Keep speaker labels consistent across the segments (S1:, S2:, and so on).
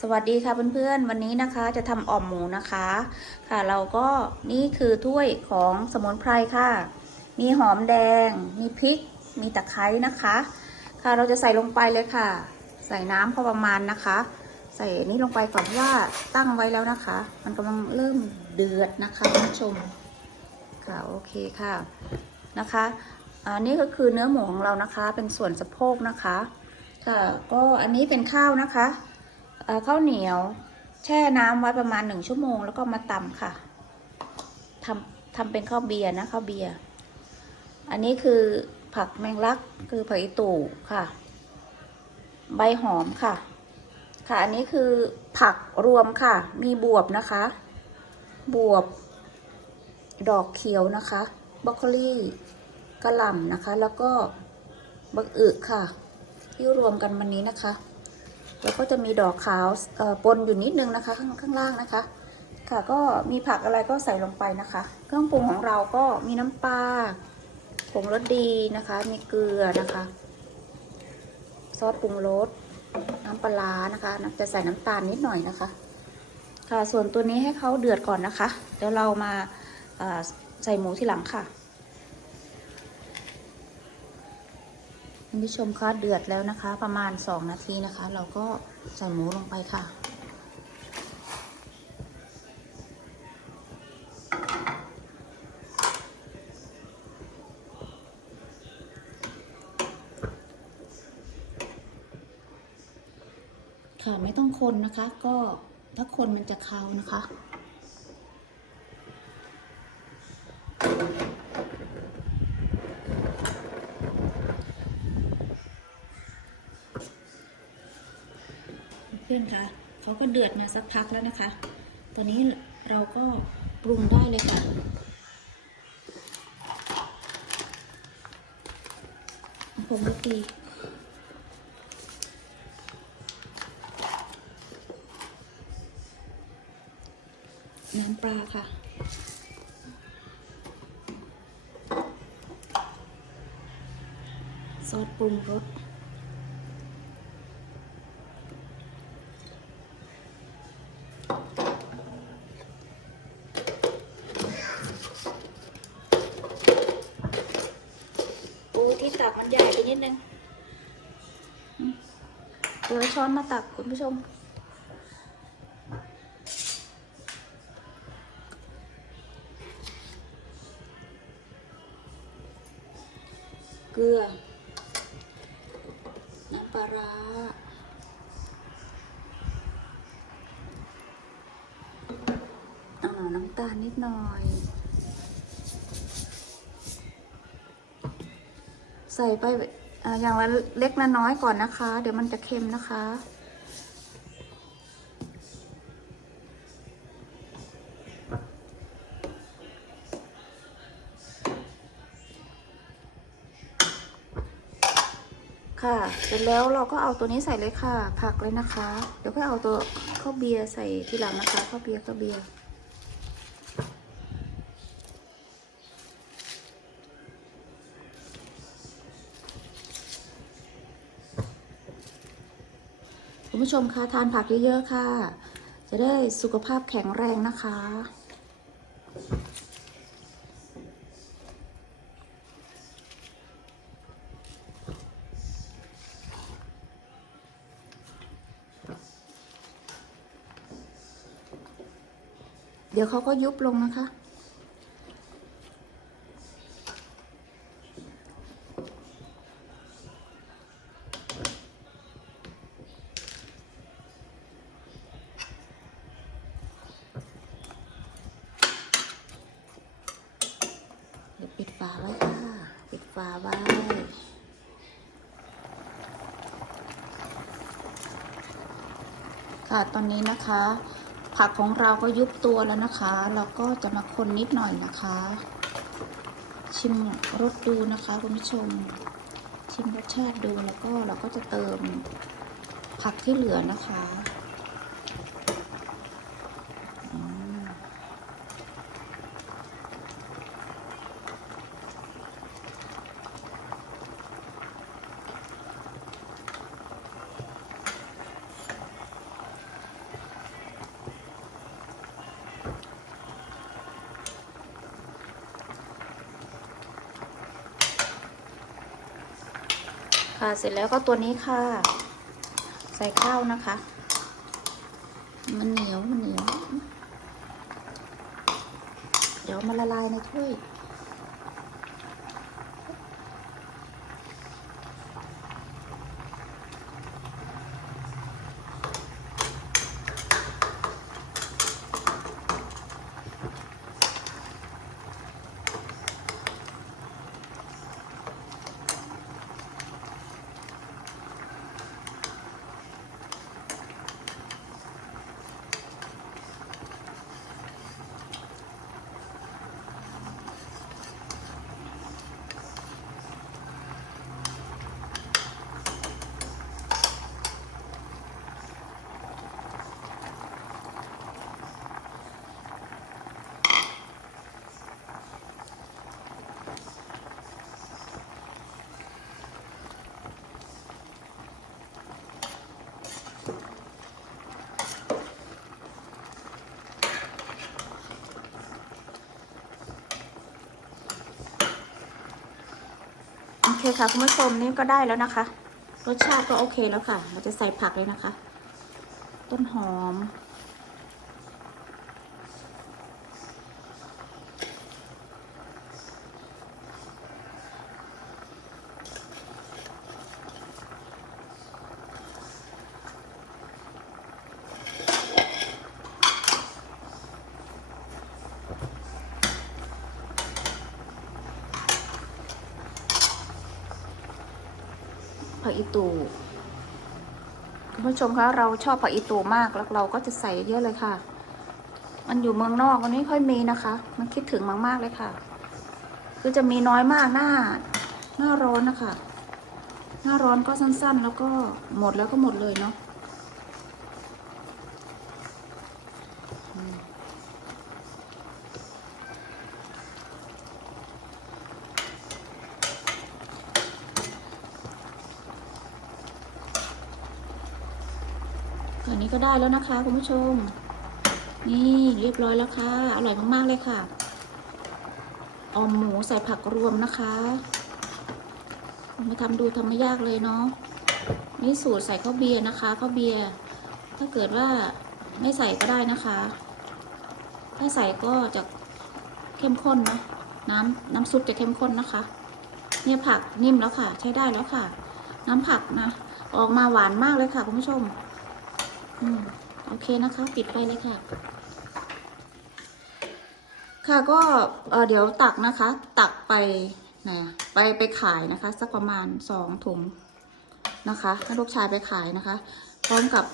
S1: สวัสดีค่ะเพื่อนๆ วันนี้นะคะจะทำอ่อมหมูนะคะ ค่ะเราก็นี่คือถ้วยของสมุนไพรค่ะ มีหอมแดง มีพริก มีตะไคร้นะคะ ค่ะเราจะใส่ลงไปเลยค่ะ ใส่น้ำพอประมาณนะคะ ใส่นี้ลงไปก่อนเพราะว่าตั้งไว้แล้วนะคะ มันกำลังเริ่มเดือดนะคะคุณผู้ชมค่ะโอเคค่ะนะคะอันนี้ก็คือเนื้อหมูของเรานะคะ เป็นส่วนสะโพกนะคะค่ะก็อันนี้เป็นข้าวนะคะ ข้าวเหนียว แช่น้ำไว้ประมาณหนึ่งชั่วโมง แล้วก็มาตำค่ะทำทำเป็นข้าวเบียร์นะข้าวเบียร์อันนี้คือผักแมงลักคือผักอีตู่ค่ะ ใบหอมค่ะ ค่ะ อันนี้คือผักรวมค่ะ มีบวบนะคะ บวบ ดอกเขียวนะคะบรอกโคลีกระหล่ำนะคะ แล้วก็บักอึค่ะ ที่รวมกันวันนี้นะคะ แล้วก็จะมีดอกขาวปนอยู่นิดนึงนะคะข้างข้างล่างนะคะ ค่ะก็มีผักอะไรก็ใส่ลงไปนะคะ เครื่องปรุงของเราก็มีน้ำปลาผงรสดีนะคะ มีเกลือนะคะ ซอสปรุงรสน้ำปลานะคะจะใส่น้ำตาลนิดหน่อยนะคะ ค่ะส่วนตัวนี้ให้เขาเดือดก่อนนะคะ เดี๋ยวเรามาใส่หมูทีหลังค่ะ คุณผู้ชมคะเดือดแล้วนะคะ ประมาณ 2 นาทีนะคะ เราก็ใส่หมูลงไปค่ะค่ะไม่ต้องคนนะคะ ก็ถ้าคนมันจะคาวนะคะ เพื่อนคะเขาก็เดือดมาสักพักแล้วนะคะ ตอนนี้เราก็ปรุงได้เลยค่ะ ผมรสดีน้ำปลาค่ะซอสปรุงรส ปูที่ตักมั นิดนึงเดี๋ยวช้อนมาตักคุณผู้ชม เกลือ น้ำปลาร้าอ่าน้ำตาลนิดหน่อย ส่ไปอย่างละเล็กละน้อยก่อนนะคะ เดี๋ยวมันจะเค็มนะคะ ค่ะ เสร็จแล้วเราก็เอาตัวนี้ใส่เลยค่ะ ผักเลยนะคะ เดี๋ยวก็เอาตัวข้าวเบียร์ใส่ทีหลังนะคะข้าวเบียร์ข้าวเบียร์ ผู้ชมคะทานผักเยอะๆค่ะ จะได้สุขภาพแข็งแรงนะคะ เดี๋ยวเขาก็ยุบลงนะคะ เดี๋ยวปิดฝาไว้ค่ะาไว้ค่ะตอนนี้นะคะ ผักของเราก็ยุบตัวแล้วนะคะเราก็จะมาคนนิดหน่อยนะคะ ชิมรสดูนะคะคุณผู้ชม ชิมรสชาติดูแล้วก็เราก็จะเติมผักที่เหลือนะคะ ค่ะเสร็จแล้วก็ตัวนี้ค่ะ ใส่ข้าวนะคะ มันเหนียวมันเหนียว เดี๋ยวมันละลายในถ้วย เคค่ะคุณผู้ชมนี่ก็ได้แล้วนะคะ รสชาติก็โอเคแล้วค่ะ เราจะใส่ผักเลยนะคะ ต้นหอม ผักอีตูคุณผู้ชมคะเราชอบผักอีตูมากแล้วเราก็จะใส่เยอะเลยค่ะ มันอยู่เมืองนอกมันไม่ค่อยมีนะคะ มันคิดถึงมากๆเลยค่ะ คือจะมีน้อยมากหน้า หน้าร้อนนะคะ หน้าร้อนก็สั้นๆ แล้วก็หมดแล้วก็หมดเลยเนาะ นี้ก็ได้แล้วนะคะคุณผู้ชม นี่เรียบร้อยแล้วค่ะ อร่อยมากๆเลยค่ะออมหมูใส่ผักรวมนะคะมาทำดูทำไม่ยากเลยเนาะนี่สูตรใส่ข้าวเบียร์นะคะข้าวเบียร์ถ้าเกิดว่าไม่ใส่ก็ได้นะคะ ถ้าใส่ก็จะเข้มข้นนะน้ำน้ำซุปจะเข้มข้นนะคะ เนี่ยผักนิ่มแล้วค่ะ ใช้ได้แล้วค่ะ น้ำผักนะ ออกมาหวานมากเลยค่ะคุณผู้ชม โอเคนะคะ ปิดไปเลยค่ะ ค่ะก็เดี๋ยวตักนะคะ ตักไปนะไปไปขายนะคะ สักประมาณสองถุงนะคะให้ลูกชายไปขายนะคะ พร้อมกับ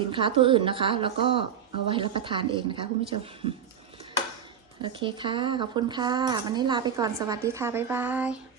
S1: สินค้าตัวอื่นนะคะ แล้วก็เอาไว้รับประทานเองนะคะคุณผู้ชมโอเคค่ะ ขอบคุณค่ะ วันนี้ลาไปก่อนสวัสดีค่ะ บ๊ายบาย